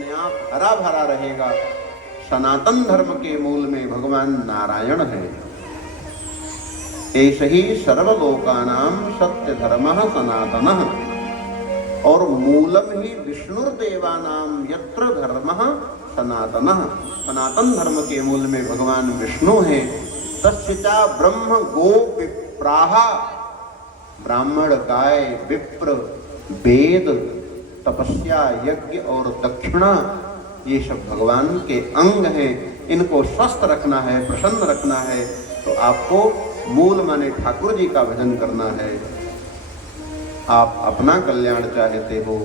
अपने आप हरा भरा रहेगा। सनातन धर्म के मूल में भगवान नारायण है। ऐसे ही सर्वलोकानां सत्य धर्मः सनातनः, और मूलम ही विष्णुर्देवानां यत्र धर्मः सनातनः। सनातन धर्म के मूल में भगवान विष्णु हैं। तस्य च ब्रह्म गो विप्राः, ब्राह्मण, गाय, विप्र, वेद, तपस्या, यज्ञ और दक्षिणा, ये सब भगवान के अंग हैं। इनको स्वस्थ रखना है, प्रसन्न रखना है, तो आपको मूल माने ठाकुर जी का भजन करना है। आप अपना कल्याण चाहते हो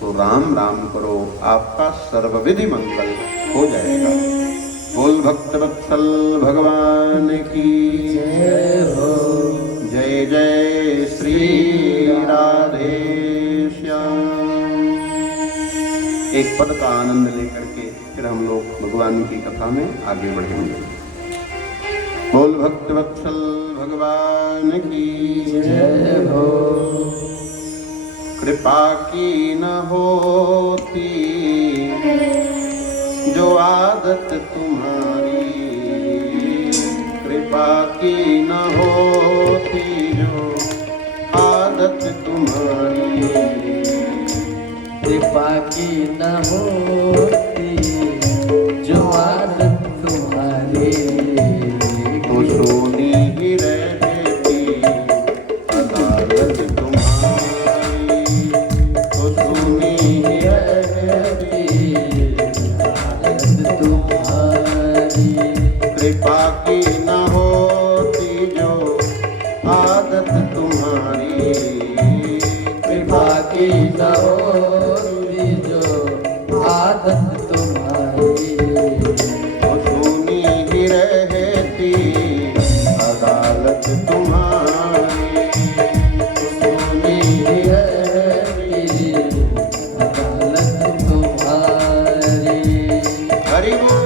तो राम राम करो, आपका सर्वविधि मंगल हो जाएगा। बोल भक्त वत्सल भगवान की जय हो। जय जय श्री राधे श्याम। एक पद का आनंद लेकर के फिर हम लोग भगवान की कथा में आगे बढ़ेंगे। बोल भक्त वत्सल भगवान की जय हो। कृपा की न होती जो आदत तुम्हारी, कृपा की न होती जो आदत तुम्हारी, कृपा की न होती जो आदत तुम्हारी, तो सोनी ही रहती अदालत तुम्हारी, तो सोनी ही रहती आदत तुम्हारी। कृपा की न होती जो आदत तुम्हारी, कृपा की न होती जो आदत तुम्हारी, तो सोनी ही रहती अदालत तुम्हारी, तो सोनी ही रहती अदालत तुम्हारी। हरि बोल।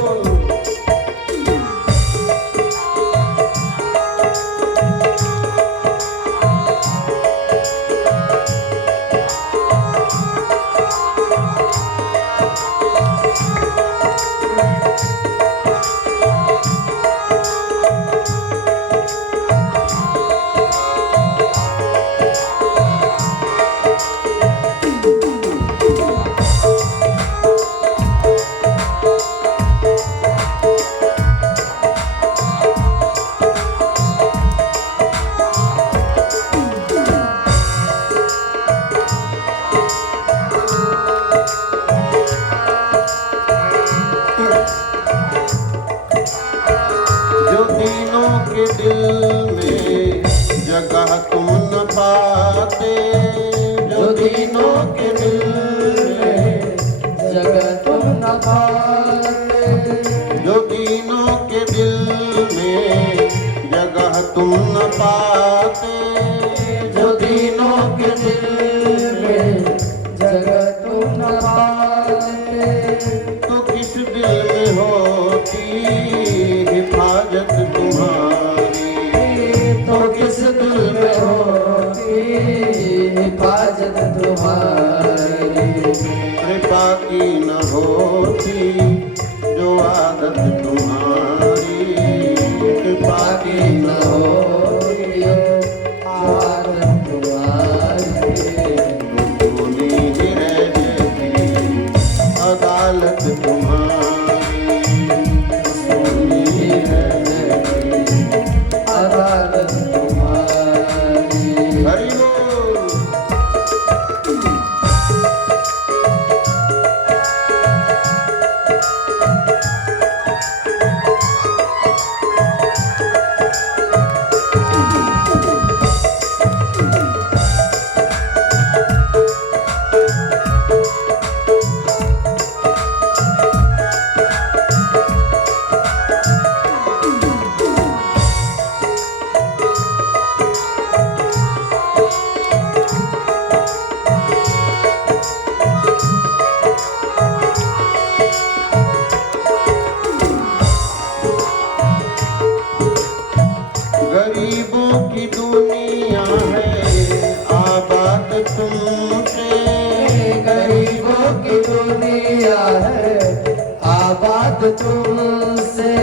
जो दीनों के दिल में जगह तुम न पाते, जो दीनों के दिल में जगह तुम न पाते, जो दीनों के दिल में जगह तुम न पाते, जो दीनों के दिल में जगह तुम न पाते, तो किस दिल में होती हिफाजत तुम्हारी, तो किस दिल में होती हिफाजत तुम्हारी। कृपा की न होती जो आदत तुम्हारी, कृपा की न होती जो आदत तुम्हारी, सोनी ही रहती अदालत तुम्हारी, सोनी ही रहती अदालत तुम्हारी। हरि बोल। दुनिया है आबाद तुमसे।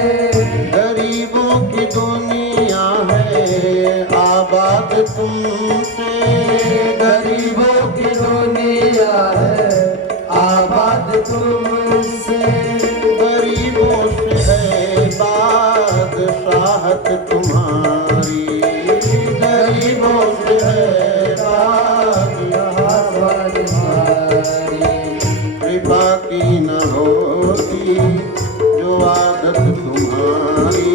गरीबों की दुनिया है आबाद तुमसे। गरीबों की दुनिया है आबाद तुमसे। गरीबों से है बादशाहत तुम्हारी। गरीबों से है आबाद तुम्हारी। कृपा की न होती जो आदत तुम्हारी।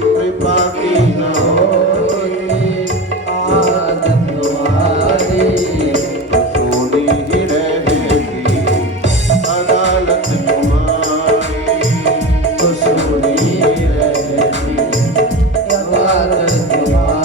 कृपा की न होती आदत तुम्हारी। सोनी ही रहेगी अदालत तुम्हारी। तो सुनी रहती आदत तुम्हारी।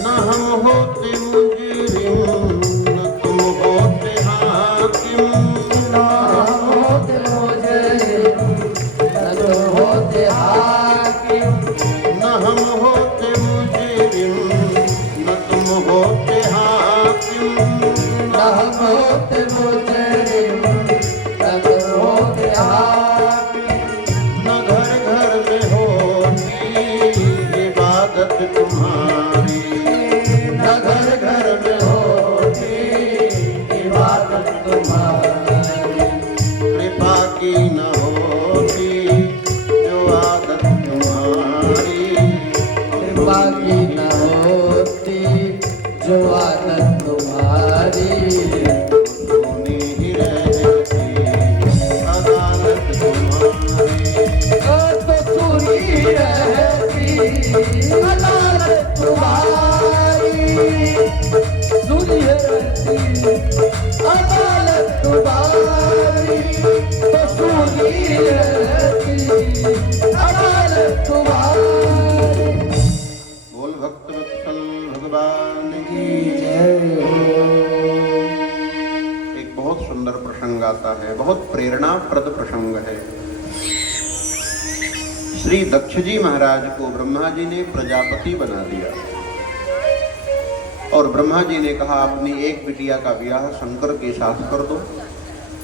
न हम होते मुजरिम न तुम होते हाकिम। ना होते मुजरिम न तुम होते हाकिम। न हम होते मुजरिम न तुम होते हाकिम। ना हम होते मुजरिम न तुम होते हाकिम। न घर घर में होती इबादत तुम्हारी। न घर घर में होती इबादत तुम्हारी। कृपा की न होती जो आदत तुम्हारी। कृपा की न होती जो आदत तुम्हारी। सोनी ही रहती अदालत तुम्हारी। तो सुनी रहती अदालत तुम्हारी। सुनी रहती अदालत तुम्हारी। तो सुनी रहती अदालत तुम्हारी। बोल भक्त वत्सल भगवान की। जय हो। एक बहुत सुंदर प्रसंग आता है, बहुत प्रेरणाप्रद प्रसंग है। श्री दक्ष जी महाराज को ब्रह्मा जी ने प्रजापति बना दिया और ब्रह्मा जी ने कहा अपनी एक बिटिया का विवाह शंकर के साथ कर दो।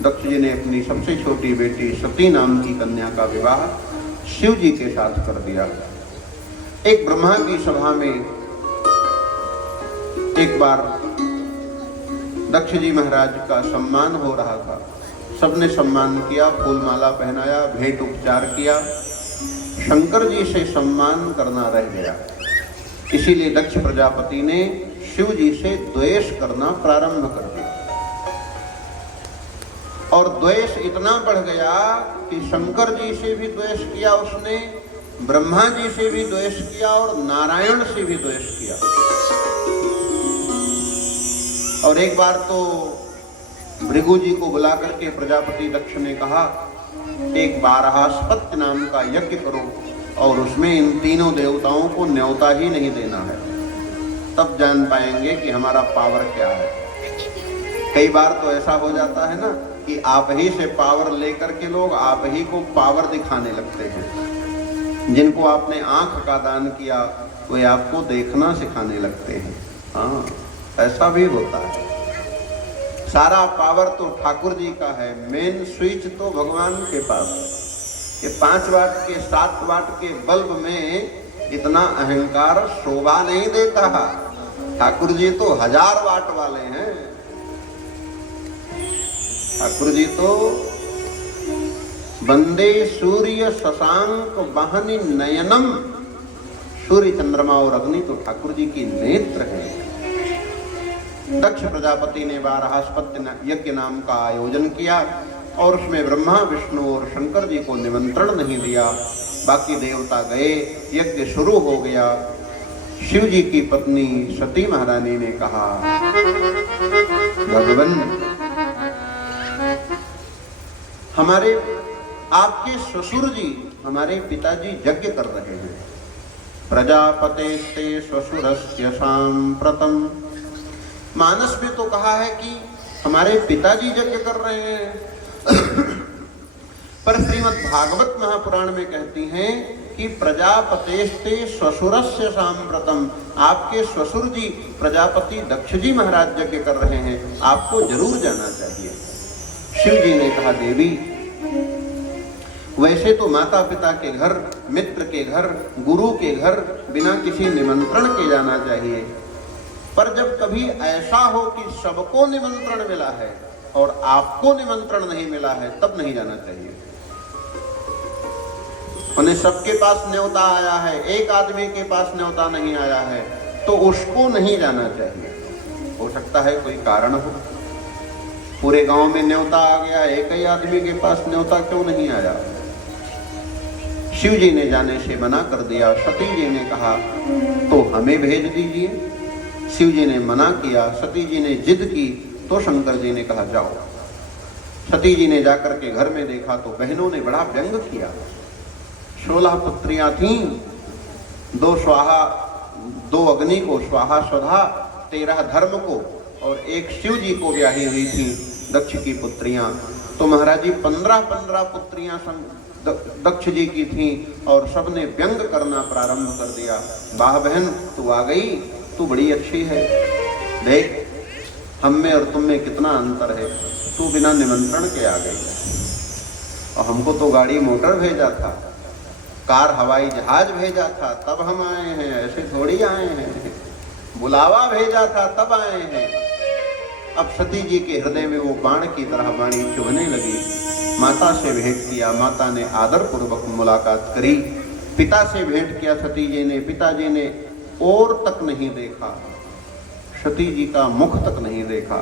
दक्ष जी ने अपनी सबसे छोटी बेटी सती नाम की कन्या का विवाह शिव जी के साथ कर दिया। एक ब्रह्मा की सभा में एक बार दक्ष जी महाराज का सम्मान हो रहा था। सबने सम्मान किया, फूलमाला पहनाया, भेंट उपचार किया। शंकर जी से सम्मान करना रह गया। इसीलिए दक्ष प्रजापति ने शिव जी से द्वेष करना प्रारंभ कर दिया और द्वेष इतना बढ़ गया कि शंकर जी से भी द्वेष किया उसने, ब्रह्मा जी से भी द्वेष किया और नारायण से भी द्वेष किया। और एक बार तो भृगु जी को बुला करके प्रजापति दक्ष ने कहा एक बारहास्पत्य नाम का यज्ञ करो और उसमें इन तीनों देवताओं को न्योता ही नहीं देना है, तब जान पाएंगे कि हमारा पावर क्या है। कई बार तो ऐसा हो जाता है ना कि आप ही से पावर लेकर के लोग आप ही को पावर दिखाने लगते हैं। जिनको आपने आंख का दान किया वे आपको देखना सिखाने लगते हैं। हाँ, ऐसा भी होता है। सारा पावर तो ठाकुर जी का है, मेन स्विच तो भगवान के पास है। ये 5 वाट के 7 वाट के बल्ब में इतना अहंकार शोभा नहीं देता है। ठाकुर जी तो 1000 वाट वाले हैं। ठाकुर जी तो वंदे सूर्य शशांक वहनि नयनम सूर्य, चंद्रमा और अग्नि तो ठाकुर जी की नेत्र है। दक्ष प्रजापति ने 12 यज्ञ नाम का आयोजन किया और उसमें ब्रह्मा, विष्णु और शंकर जी को निमंत्रण नहीं दिया। बाकी देवता गए, यज्ञ शुरू हो गया। शिव जी की पत्नी सती महारानी ने कहा, भगवान, हमारे आपके ससुर जी, हमारे पिताजी यज्ञ कर रहे हैं। प्रजापतेस्ते ससुरस्य सांप्रतम। मानस में तो कहा है कि हमारे पिताजी यज्ञ कर रहे हैं पर श्रीमद् भागवत महापुराण में कहती हैं कि प्रजापतेस्ते ससुरस्य सांप्रतम, आपके ससुर जी प्रजापति दक्ष जी महाराज यज्ञ कर रहे हैं, आपको जरूर जाना चाहिए। शिव जी ने कहा, देवी, वैसे तो माता पिता के घर, मित्र के घर, गुरु के घर बिना किसी निमंत्रण के जाना चाहिए, पर जब कभी ऐसा हो कि सबको निमंत्रण मिला है और आपको निमंत्रण नहीं मिला है, तब नहीं जाना चाहिए। उन्हें सबके पास न्योता आया है, एक आदमी के पास न्योता नहीं आया है, तो उसको नहीं जाना चाहिए। हो सकता है कोई कारण हो, पूरे गांव में न्योता आ गया, एक ही आदमी के पास न्योता क्यों नहीं आया? शिव जी ने जाने से मना कर दिया। सती जी ने कहा, तो हमें भेज दीजिए। शिव जी ने मना किया, सती जी ने जिद की, तो शंकर जी ने कहा, जाओ। सती जी ने जाकर के घर में देखा तो बहनों ने बड़ा व्यंग किया। 16 पुत्रियां थीं, 2 स्वाहा, 2 अग्नि को स्वाहा स्वधा, 13 धर्म को और 1 शिव जी को ब्याही हुई थी दक्ष की पुत्रियां। तो महाराज जी 15 पुत्रियां दक्ष जी की थीं और सबने व्यंग करना प्रारंभ कर दिया। वाह बहन, तू आ गई, तू बड़ी अच्छी है, देख हम में और तुम में कितना अंतर है, तू बिना निमंत्रण के आ गई। और हमको तो गाड़ी मोटर भेजा था, कार हवाई जहाज भेजा था, तब हम आए हैं, ऐसे थोड़ी आए हैं। बुलावा भेजा था तब आए हैं। अब सती जी के हृदय में वो बाण की तरह वाणी चुभने लगी। माता से भेंट किया, माता ने आदर पूर्वक मुलाकात करी। पिता से भेंट किया सती जी ने, पिताजी ने और तक नहीं देखा, सती जी का मुख तक नहीं देखा।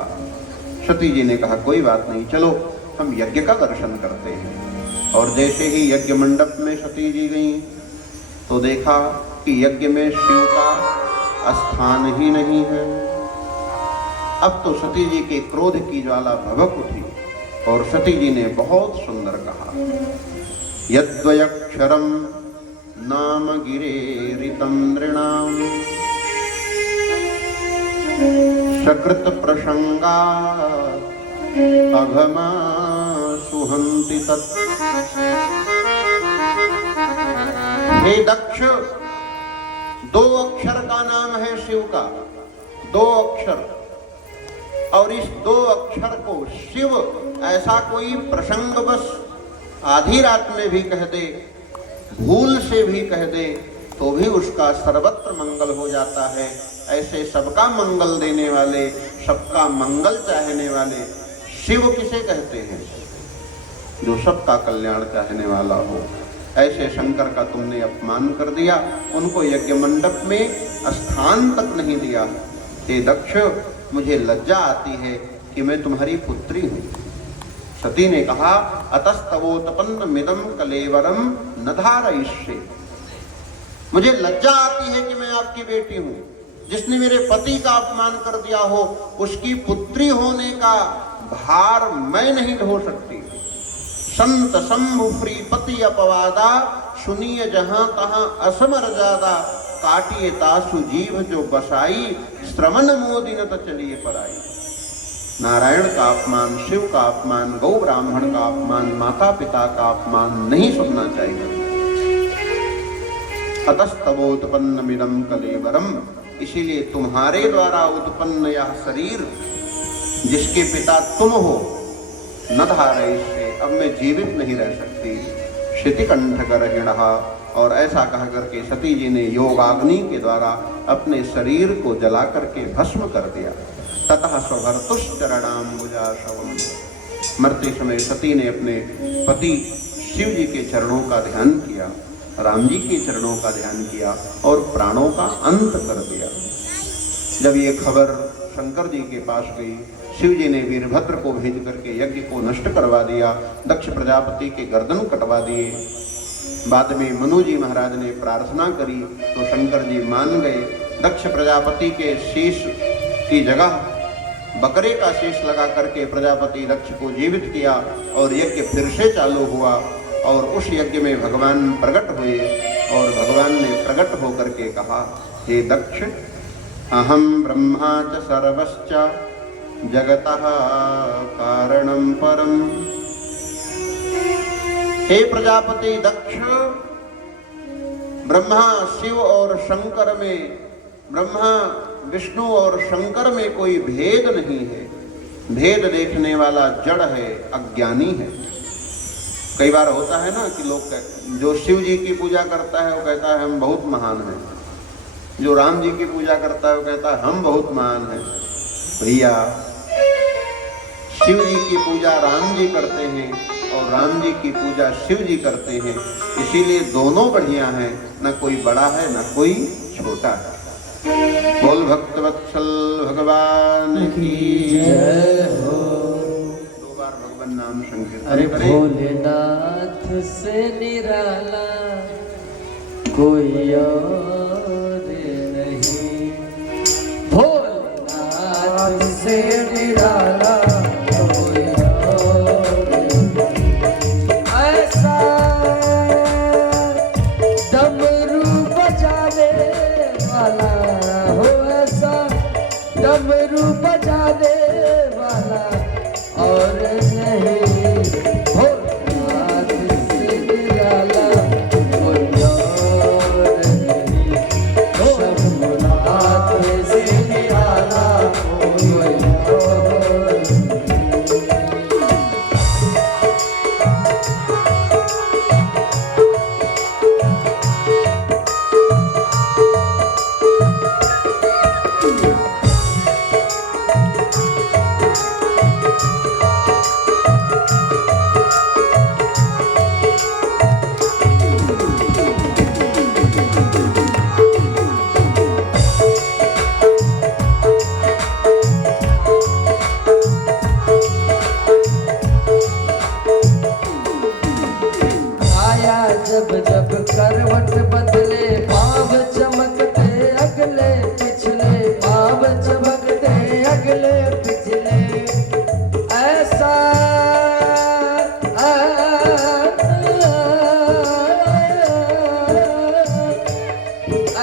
सती जी ने कहा, कोई बात नहीं, चलो हम यज्ञ का दर्शन करते हैं। और जैसे ही यज्ञ मंडप में सती जी गई तो देखा कि यज्ञ में शिव का स्थान ही नहीं है। अब तो सती जी के क्रोध की ज्वाला भभक उठी और सती जी ने बहुत सुंदर कहा, यद्वयक्षरम नाम गिरेरितं नृणाम सकृत प्रसंगा अघमा सुहंति तत्। हे दक्ष, 2 अक्षर का नाम है शिव का, 2 अक्षर, और इस 2 अक्षर को शिव ऐसा कोई प्रसंगवश आधी रात में भी कह दे, भूल से भी कह दे, तो भी उसका सर्वत्र मंगल हो जाता है। ऐसे सबका मंगल देने वाले, सबका मंगल चाहने वाले शिव किसे कहते हैं? जो सबका कल्याण चाहने वाला हो। ऐसे शंकर का तुमने अपमान कर दिया, उनको यज्ञ मंडप में स्थान तक नहीं दिया। हे दक्ष, मुझे लज्जा आती है कि मैं तुम्हारी पुत्री हूँ। सती ने कहा, अतस्तवोत्पन्न मिदम कलेवरम न धारयिष्ये। मुझे लज्जा आती है कि मैं आपकी बेटी हूँ। जिसने मेरे पति का अपमान कर दिया हो, उसकी पुत्री होने का भार मैं नहीं ढो सकती। संत शंभु प्री पति अपवादा, सुनिए जहां तहां असमर्यादा, काटिए तासु जीव जो बसाई, श्रवण मोदिन तो चलिए पराई। नारायण का अपमान, शिव का अपमान, गौ ब्राह्मण का अपमान, माता पिता का अपमान नहीं सुनना चाहिए। अतस्तवोत्पन्नमिदं कलेवरम, इसीलिए तुम्हारे द्वारा उत्पन्न यह शरीर जिसके पिता तुम हो, न धारयिष्ये, अब मैं जीवित नहीं रह सकती। शितिकंठगर्हिणः, और ऐसा कह करके सती जी ने योगाग्नि के द्वारा अपने शरीर को जला करके भस्म कर दिया। ततः स्वभर्तुश्चरणाम्बुजाशवम्, मरते समय सती ने अपने पति शिव जी के चरणों का ध्यान किया। राम जी के चरणों का ध्यान किया और प्राणों का अंत कर दिया। जब ये खबर शंकर जी के पास गई, शिव जी ने वीरभद्र को भेज करके यज्ञ को नष्ट करवा दिया, दक्ष प्रजापति के गर्दन कटवा दिए। बाद में मनु जी महाराज ने प्रार्थना करी तो शंकर जी मान गए। दक्ष प्रजापति के शीश की जगह बकरे का शीश लगा करके प्रजापति दक्ष को जीवित किया और यज्ञ फिर से चालू हुआ और उस यज्ञ में भगवान प्रकट हुए और भगवान ने प्रकट होकर के कहा, हे दक्ष, अहम ब्रह्मा च सर्वश्च जगतः कारणं परम। हे प्रजापति दक्ष, ब्रह्मा शिव और शंकर में, ब्रह्मा विष्णु और शंकर में कोई भेद नहीं है। भेद देखने वाला जड़ है, अज्ञानी है। कई बार होता है ना कि लोग जो शिव जी की पूजा करता है वो कहता है हम बहुत महान हैं, जो राम जी की पूजा करता है वो कहता है हम बहुत महान हैं। भैया, शिव जी की पूजा राम जी करते हैं और राम जी की पूजा शिव जी करते हैं, इसीलिए दोनों बढ़िया हैं, न कोई बड़ा है न कोई छोटा है। बोल भक्तवत्सल भगवान की जय हो। दो बार भगवान नाम संकीर्तन अरे करें। भोलेनाथ से निराला कोई और नहीं, भोलेनाथ से निराला कोई और नहीं। ऐसा डमरू बजाने वाला हो, ऐसा डमरू बजाने वाला और नहीं, भोलेनाथ से निराला कोई और नहीं, शंभुनाथ से निराला कोई और नहीं। आया जब जब करवट बदले, पाँव चमकते अगले पिछले, पाँव चमकते अगले पिछले, ऐसा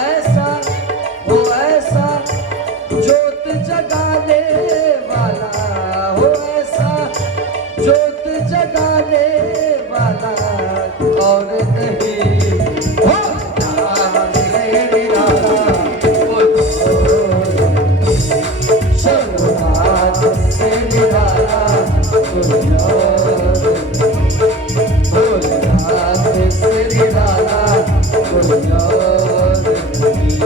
ऐसा हो, ऐसा ज्योत जगाने वाला हो, ऐसा ज्योत जगाने वाला और नहीं, भोलेनाथ से निराला कोई और नहीं, शंभुनाथ से निराला कोई और नहीं, भोलेनाथ से निराला कोई और नहीं,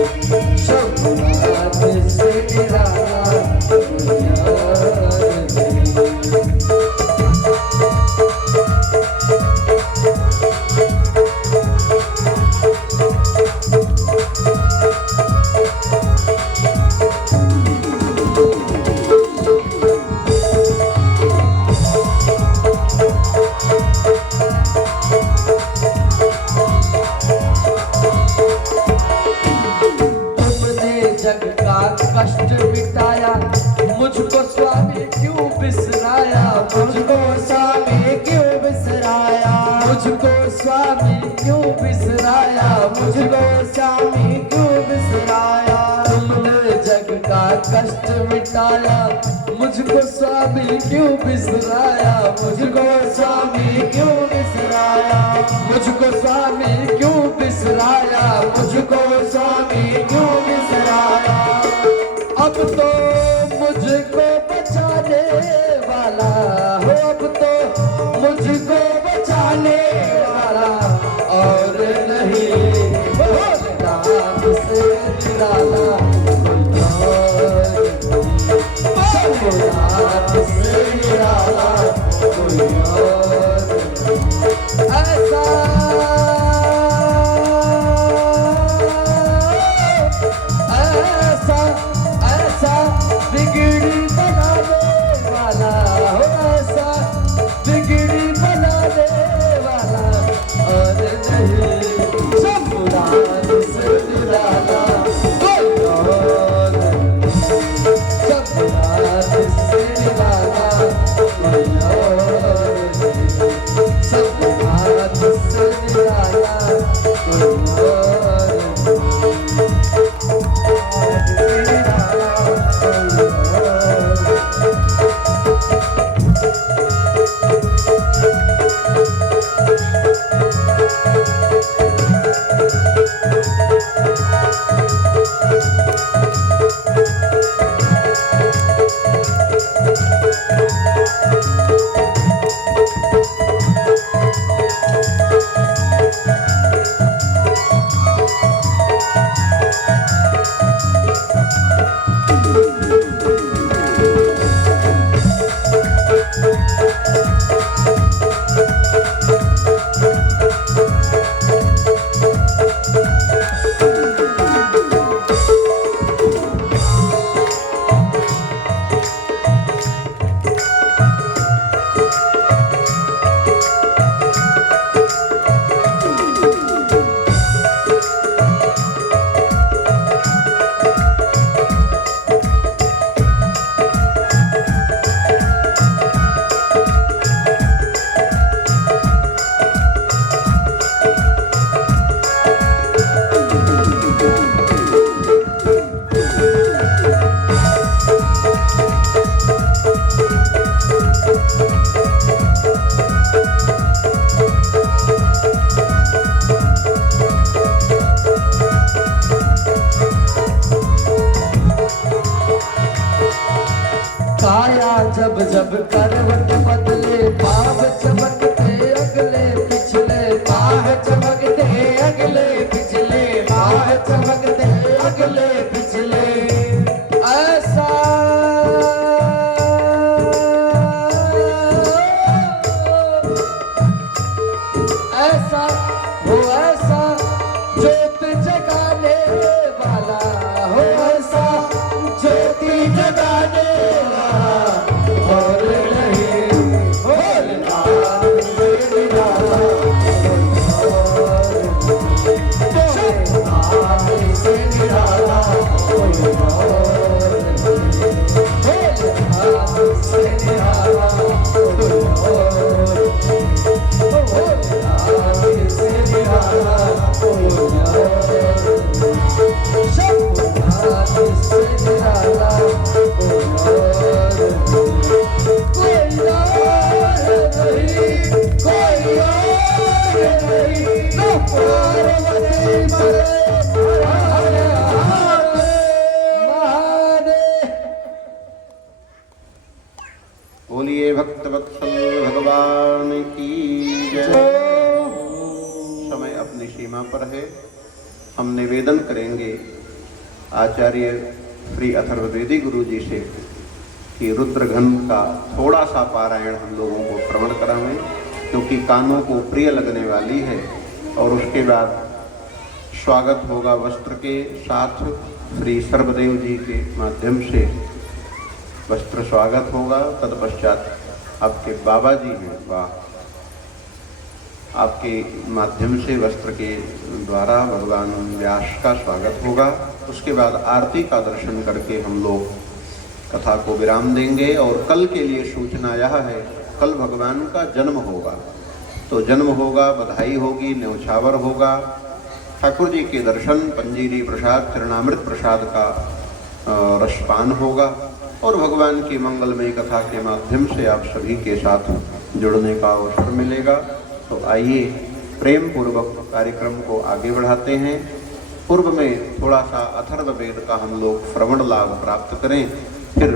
शंभुनाथ से निराला कोई और नहीं। तुमने जग का कष्ट मिटाया, मुझको स्वामी क्यों बिसराया, मुझको स्वामी क्यों बिसराया, मुझको स्वामी क्यों बिसराया, मुझको स्वामी क्यों बिसराया। तुमने जग का कष्ट मिटाया, मुझको स्वामी क्यों बिसराया, मुझको स्वामी क्यों बिसराया, मुझको स्वामी क्यों बिसराया, मुझको स्वामी क्यों बिसराया। अब तो मुझको बचाने वाला हो, अब तो मुझको बचाने वाला और नहीं, भोलेनाथ से निराला कोई और नहीं, शंभुनाथ से निराला कोई और नहीं। ऐसा जब जब करवट बदले पाव चमकते अगले पिछले बाह चमकते अगले पिछले बाह चमकते अगले पिछले ऐसा ऐसा हो ऐसा ज्योत जगाने वाला हो ऐसा ज्योति जगाने वाला और नहीं भोलेनाथ से निराला भोलेनाथ से निराला कोई और नहीं भोलेनाथ से निराला कोई और भोलेनाथ से निराला कोई और शंभुनाथ से निराला कोई और नहीं कोई और नहीं नो पार्वती महादेव बोलिए भक्तवत्सल भगवान की जय। समय अपनी सीमा पर है। हम निवेदन करेंगे आचार्य श्री अथर्ववेदी गुरु जी से कि रुद्रघन का थोड़ा सा पारायण हम लोगों को श्रवण करावें, क्योंकि कानों को प्रिय लगने वाली है। और उसके बाद स्वागत होगा वस्त्र के साथ श्री सर्वदेव जी के माध्यम से वस्त्र स्वागत होगा। तत्पश्चात आपके बाबा जी हैं, वाह, आपके माध्यम से वस्त्र के द्वारा भगवान व्यास का स्वागत होगा। उसके बाद आरती का दर्शन करके हम लोग कथा को विराम देंगे। और कल के लिए सूचना यह है, कल भगवान का जन्म होगा, तो जन्म होगा, बधाई होगी, न्यौछावर होगा, ठाकुर जी के दर्शन, पंजीरी प्रसाद, चरणामृत प्रसाद का रसपान होगा और भगवान की मंगलमयी कथा के माध्यम से आप सभी के साथ जुड़ने का अवसर मिलेगा। तो आइए प्रेम पूर्वक कार्यक्रम को आगे बढ़ाते हैं। पूर्व में थोड़ा सा अथर्ववेद का हम लोग श्रवण लाभ प्राप्त करें, फिर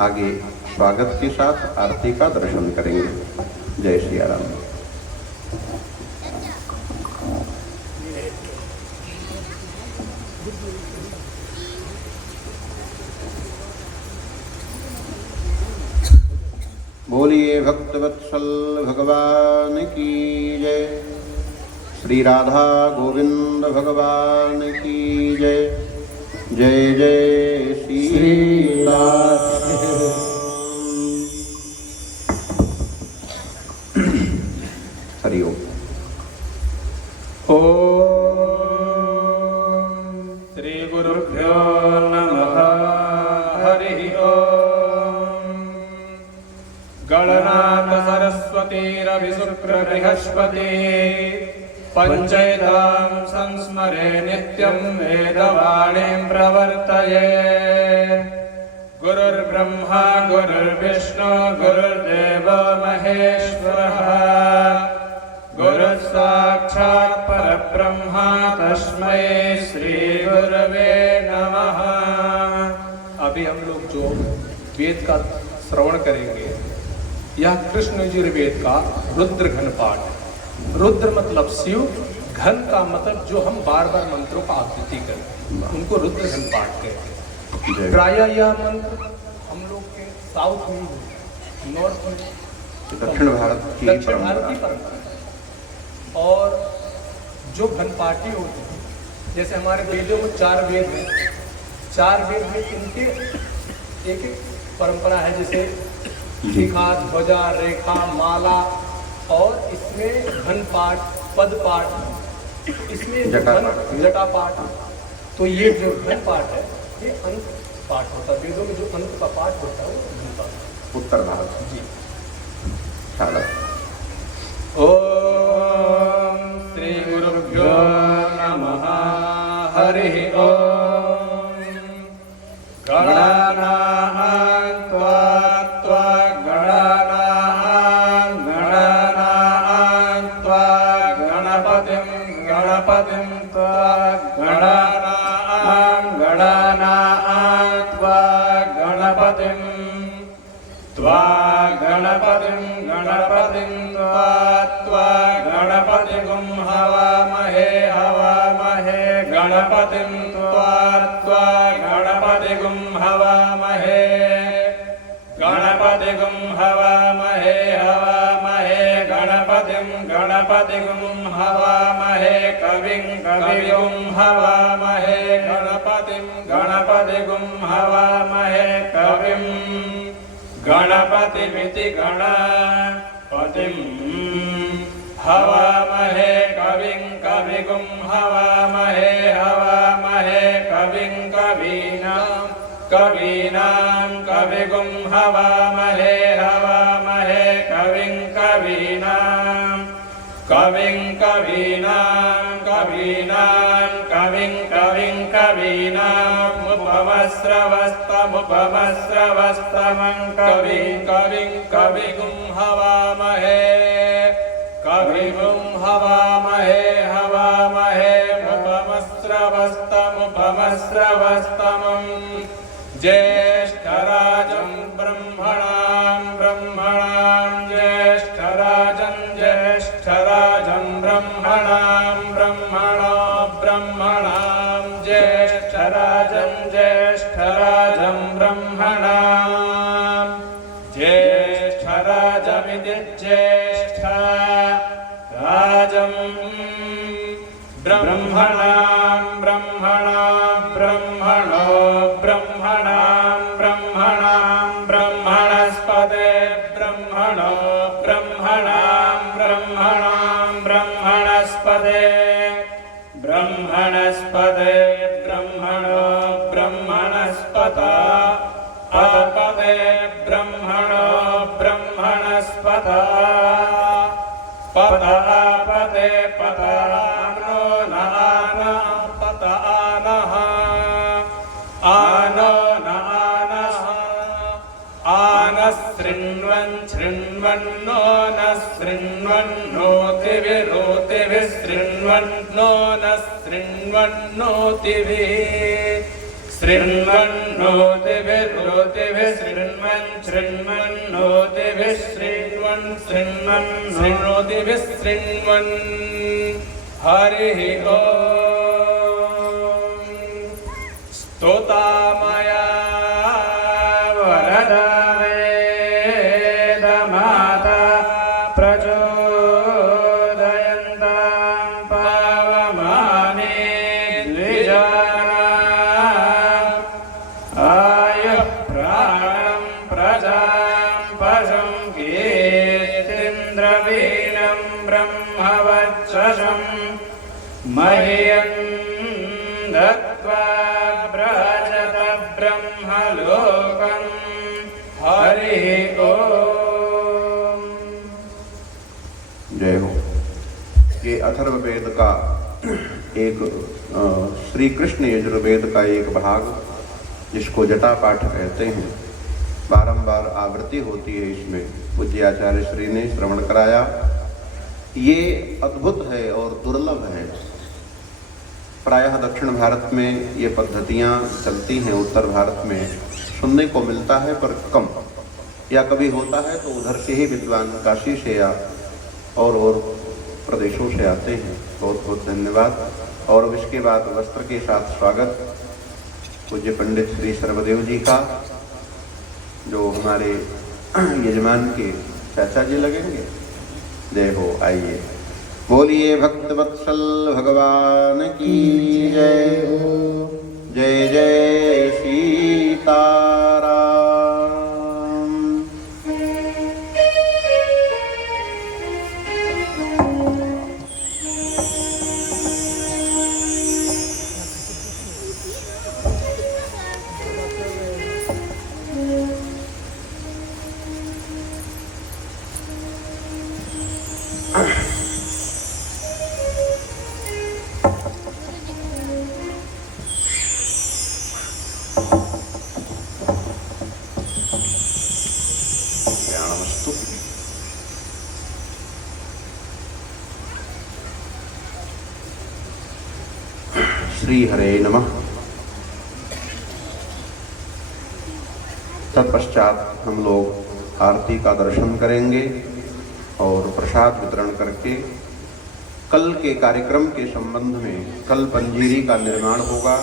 आगे स्वागत के साथ आरती का दर्शन करेंगे। जय श्री राम। बोलिए भक्तवत्सल भगवान की जय। श्री राधा गोविंद भगवान की जय। जय जय श्री राम। हरि ओम। श्री गुरुभ्यो नमः। हरि ओम। गणनाथ सरस्वती शुक्र बृहस्पति पंचैतां संस्मरे नित्यं वेदवाणीं प्रवर्तये। गुरुर्ब्रह्मा गुरुर्विष्णु गुरुर्देवो महेश्वरः। गुरुः साक्षात् परब्रह्म तस्मै श्री गुरवे नमः। अभी हम लोग जो वेद का श्रवण करेंगे, यह कृष्ण यजुर्वेद का रुद्र घन पाठ। रुद्र मतलब शिव, घन का मतलब जो हम बार बार मंत्रों का आवृत्ति करते, उनको रुद्र घन पाठ कहते हैं। प्रायः यह मंत्र हम लोग के साउथ में, नॉर्थ में, दक्षिण भारत की परंपरा। और जो घन पाठी होते हैं, जैसे हमारे वेदों में 4 वेद हैं, 4 वेद में इनके एक एक परंपरा है, जैसे शिखा, ध्वजा, रेखा, माला, और इसमें घन पाठ, पद पाठ, इसमें जटा पाठ। तो ये जो घन पाठ है, ये अंत पाठ होता है। वेदों में जो अंत का पाठ होता है वो घन पाठ। उत्तर भारत जी। ओम श्री गुरुभ्यो नमः। हरि ओम। गणानां त्वा गणपतिं गणपतिं त्वा गणपतिगुं हवामहे हवामहे गणपतिं त्वा गणपतिगुं हवामहे गणपतिगुं हवामहे हवामहे गणपतिगुं हवामहे कविं कविगुं हवामहे गणपतिगुं हवामहे कविं गणपतिमिति गणपतिं हवामहे कविं कविगुं हवामहे हवामहे कविं कवीनां कविगुं हवामहे हवामहे कविं कवीनां उपमस्रवस्तमं कविगुं हवामहे कविगुं हवामहे हवामहे उपमस्रवस्तमं ज्येष्ठराजं ब्रह्मणां ज्येष्ठराजं ब्रह्मणां ज्येष्ठराजं ब्रह्मणां ज्येष्ठराजमिति ज्येष्ठराजं ब्रह्मणां ब्रह्मणस्पदे ब्रह्मणस्पदे ब्रह्मणस्पता पदपदे ब्रह्मणस्पता पदापदे पदानो नान पतानः आनो नानः शृण्वन्नो न शृण्वन्नोतिभिः शृण्वन्नो न शृण्वन्नोतिभिः शृण्वन् हरिः ॐ स्तोतामया वरदा वेदमाता प्रचोदयन्तां पावमाने द्विजाना आयुः प्राणं प्रजां पशुं कीर्तिन्द्रवीणं ब्रह्मवर्चसं मह्यं दत्त्वा व्रजत ब्रह्मलोकं हरिः ॐ। जय हो। ये अथर्ववेद का एक श्री कृष्ण यजुर्वेद का एक भाग जिसको जटा पाठ कहते हैं, बारंबार आवृत्ति होती है। इसमें पूज्य आचार्य श्री ने श्रवण कराया। ये अद्भुत है और दुर्लभ है। प्रायः दक्षिण भारत में ये पद्धतियाँ चलती हैं, उत्तर भारत में सुनने को मिलता है पर कम, या कभी होता है तो उधर से ही विद्वान काशी से या और प्रदेशों से आते हैं। बहुत बहुत धन्यवाद। और अब इसके बाद वस्त्र के साथ स्वागत पूज्य पंडित श्री सर्वदेव जी का, जो हमारे यजमान के चाचा जी लगेंगे। जय हो। आइए, बोलिए भक्त वत्सल भगवान की जय हो। जय जय सीताराम। श्री हरे नमः। तत्पश्चात हम लोग आरती का दर्शन करेंगे और प्रसाद वितरण करके कल के कार्यक्रम के संबंध में कल पंजीरी का निर्माण होगा।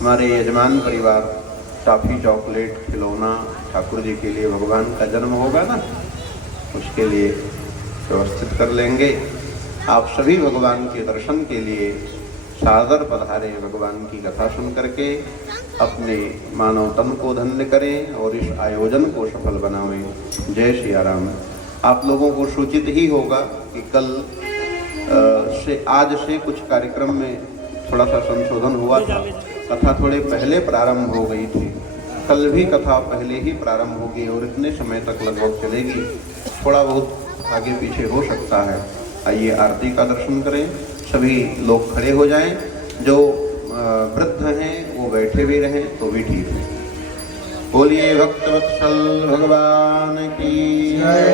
हमारे यजमान परिवार टॉफी चॉकलेट खिलौना ठाकुर जी के लिए भगवान का जन्म होगा ना, उसके लिए व्यवस्थित कर लेंगे। आप सभी भगवान के दर्शन के लिए सादर पधारे, भगवान की कथा सुन करके अपने मानव तन को धन्य करें और इस आयोजन को सफल बनावें। जय सिया राम। आप लोगों को सूचित ही होगा कि कल से आज से कुछ कार्यक्रम में थोड़ा सा संशोधन हुआ था। कथा थोड़े पहले प्रारंभ हो गई थी, कल भी कथा पहले ही प्रारंभ होगी और इतने समय तक लगभग चलेगी। थोड़ा बहुत आगे पीछे हो सकता है। आइए आरती का दर्शन करें। सभी लोग खड़े हो जाएं। जो वृद्ध हैं वो बैठे भी रहें तो भी ठीक है। बोलिए भक्तवत्सल भगवान की जय।